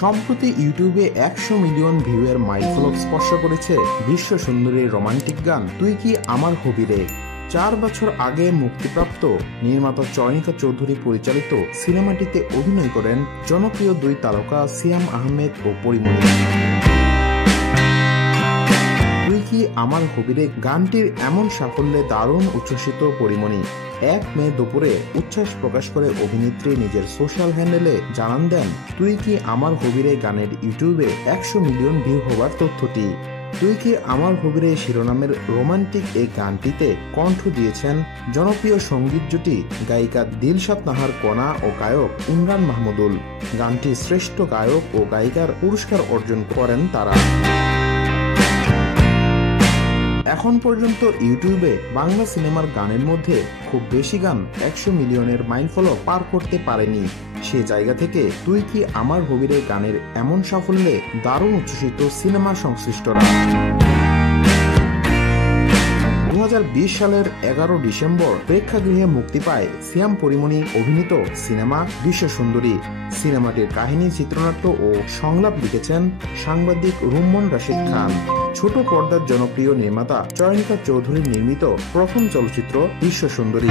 সম্প্রতি ইউটিউবে 100 মিলিয়ন ভিউয়ের মাইলফলক স্পর্শ করেছে বিশ্ব সুন্দরীর রোমান্টিক গান তুই কি আমার হবি রে। 4 বছর আগে মুক্তিপ্রাপ্ত নির্মাতা চয়নিকা চৌধুরী পরিচালিত সিনেমাটিতে অভিনয় করেন জনপ্রিয় দুই তারকা সিয়াম আহমেদ ও পরিমণি। তুই কি আমার হবি রে গানটির এমন সাফল্যে দারুণ উচ্ছ্বসিত পরিমণি। 1 মে দুপুরে উচ্ছ্বাস প্রকাশ করে অভিনেত্রী নিজের সোশ্যাল হ্যান্ডেলে জানান দেন তুই কি আমার হবি রে গানের ইউটিউবে 100 মিলিয়ন ভিউ হওয়ার তথ্যটি। তুই কি আমার হবি রে শিরোনামের রোমান্টিক এই গানটিতে কণ্ঠ দিয়েছেন জনপ্রিয় সঙ্গীত জুটি গায়িকা দিলশাদ নাহার কণা ও গায়ক ইমরান মাহমুদুল। গানটি শ্রেষ্ঠ গায়ক ও গায়িকার পুরস্কার অর্জন করেন তারা। এখন পর্যন্ত ইউটিউবে বাংলা সিনেমার গানের মধ্যে খুব বেশি গান 100 মিলিয়নের মাইলফলক পার করতে পারেনি। সে জায়গা থেকে তুই কি আমার হবি রে গানের এমন সাফল্যে দারুণ উচ্ছ্বসিত সিনেমা সংশ্লিষ্টরা। 2020 সালের 11 ডিসেম্বর প্রেক্ষাগৃহে মুক্তি পায় সিয়াম পরিমণি অভিনীত সিনেমা বিশ্ব সুন্দরী। সিনেমাটির কাহিনী, চিত্রনাট্য ও সংলাপ লিখেছেন সাংবাদিক রুম্মন রাশিদ খান। ছোট পর্দার জনপ্রিয় নির্মাতা চয়নিকা চৌধুরী নির্মিত প্রথম চলচ্চিত্র বিশ্ব সুন্দরী।